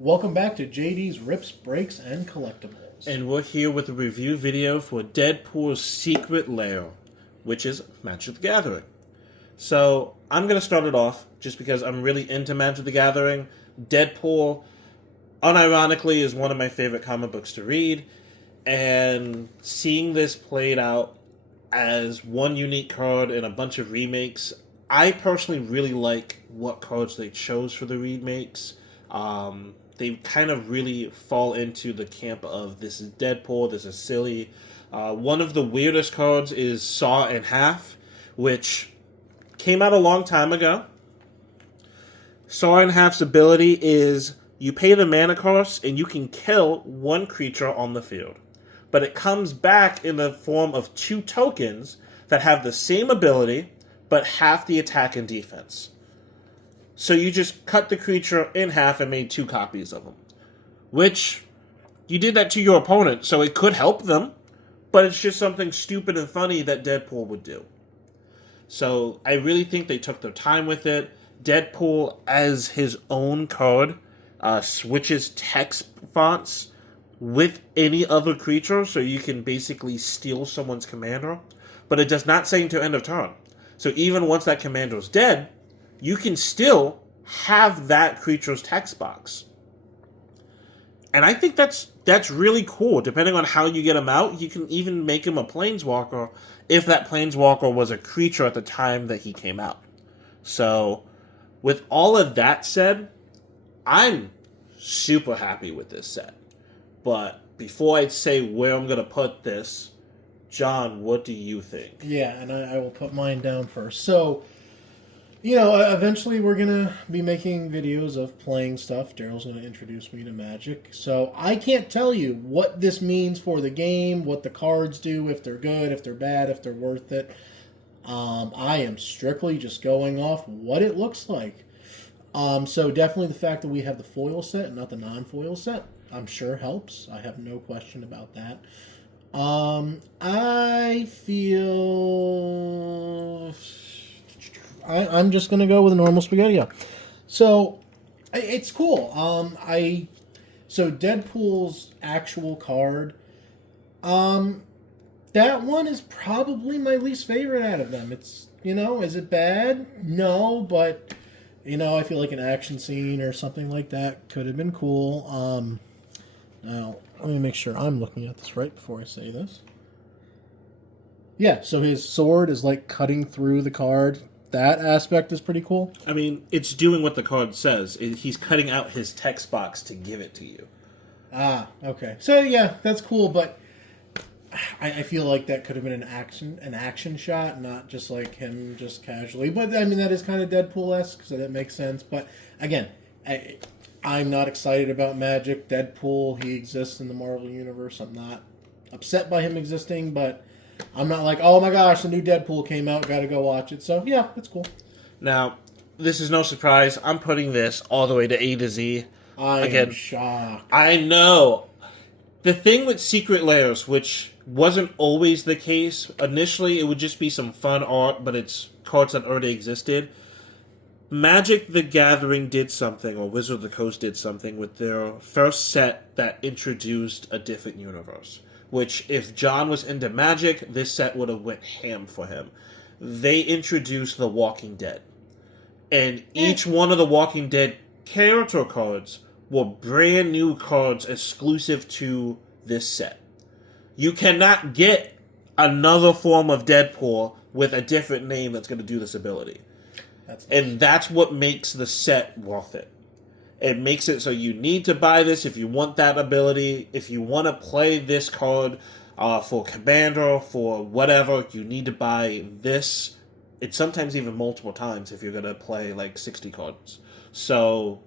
Welcome back to JD's Rips, Breaks, and Collectibles. And we're here with a review video for Deadpool's Secret Lair, which is Magic the Gathering. So, I'm going to start it off, just because I'm really into Magic the Gathering. Deadpool, unironically, is one of my favorite comic books to read, and seeing this played out as one unique card in a bunch of remakes, I personally really like what cards they chose for the remakes. They kind of really fall into the camp of this is Deadpool, this is silly. One of the weirdest cards is Saw in Half, which came out a long time ago. Saw in Half's ability is you pay the mana cost and you can kill one creature on the field. But it comes back in the form of two tokens that have the same ability, but half the attack and defense. So you just cut the creature in half and made two copies of them. Which, you did that to your opponent, so it could help them, but it's just something stupid and funny that Deadpool would do. So I really think they took their time with it. Deadpool, as his own card, switches text fonts with any other creature, so you can basically steal someone's commander, but it does not say until end of turn. So even once that commander is dead, you can still have that creature's text box. And I think that's really cool. Depending on how you get him out, you can even make him a planeswalker if that planeswalker was a creature at the time that he came out. So, with all of that said, I'm super happy with this set. But before I say where I'm going to put this, John, what do you think? Yeah, and I will put mine down first. So, eventually we're going to be making videos of playing stuff. Daryl's going to introduce me to Magic. So I can't tell you what this means for the game, what the cards do, if they're good, if they're bad, if they're worth it. I am strictly just going off what it looks like. So definitely the fact that we have the foil set and not the non-foil set, I'm sure helps. I have no question about that. I feel... I'm just going to go with a normal Spaghetti-O. So, it's cool. So Deadpool's actual card, that one is probably my least favorite out of them. It's, is it bad? No, but, I feel like an action scene or something like that could have been cool. Now, let me make sure I'm looking at this right before I say this. Yeah, so his sword is like cutting through the card. That aspect is pretty cool. I mean, it's doing what the card says. He's cutting out his text box to give it to you. Ah, okay. So yeah, that's cool, but I feel like that could have been an action shot, not just like him just casually. But I mean, that is kind of Deadpool-esque, so that makes sense. But again, I'm not excited about Magic. Deadpool, he exists in the Marvel Universe. I'm not upset by him existing, but I'm not like, oh my gosh, the new Deadpool came out, gotta go watch it. So, yeah, it's cool. Now, this is no surprise. I'm putting this all the way to A to Z. I'm shocked. I know. The thing with Secret Lairs, which wasn't always the case, initially it would just be some fun art, but it's cards that already existed. Magic the Gathering did something, or Wizard of the Coast did something with their first set that introduced a different universe. Which, if John was into Magic, this set would have went ham for him. They introduced The Walking Dead. And each one of the Walking Dead character cards were brand new cards exclusive to this set. You cannot get another form of Deadpool with a different name that's going to do this ability. And that's what makes the set worth it. It makes it so you need to buy this if you want that ability. If you want to play this card for Commander, for whatever, you need to buy this. It's sometimes even multiple times if you're going to play like 60 cards. So,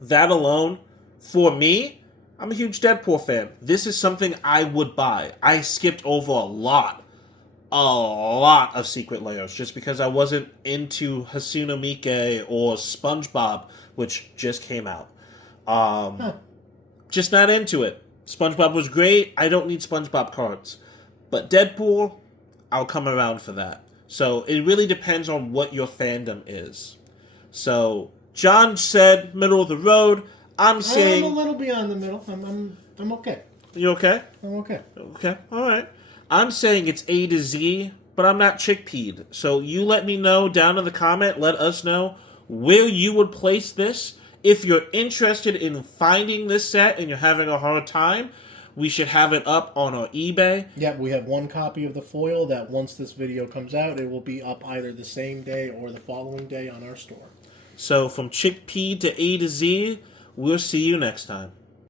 that alone, for me, I'm a huge Deadpool fan. This is something I would buy. I skipped over a lot of Secret Lairs just because I wasn't into Hatsune Miike or SpongeBob, which just came out. Just not into it. SpongeBob was great. I don't need SpongeBob cards. But Deadpool, I'll come around for that. So it really depends on what your fandom is. So John said middle of the road. I'm saying... I'm a little beyond the middle. I'm okay. You okay? I'm okay. Okay, all right. I'm saying it's A to Z, but I'm not chickpea'd. So you let me know down in the comment. Let us know where you would place this. If you're interested in finding this set and you're having a hard time, we should have it up on our eBay. Yep, we have one copy of the foil that once this video comes out, it will be up either the same day or the following day on our store. So from chickpea to A to Z, we'll see you next time.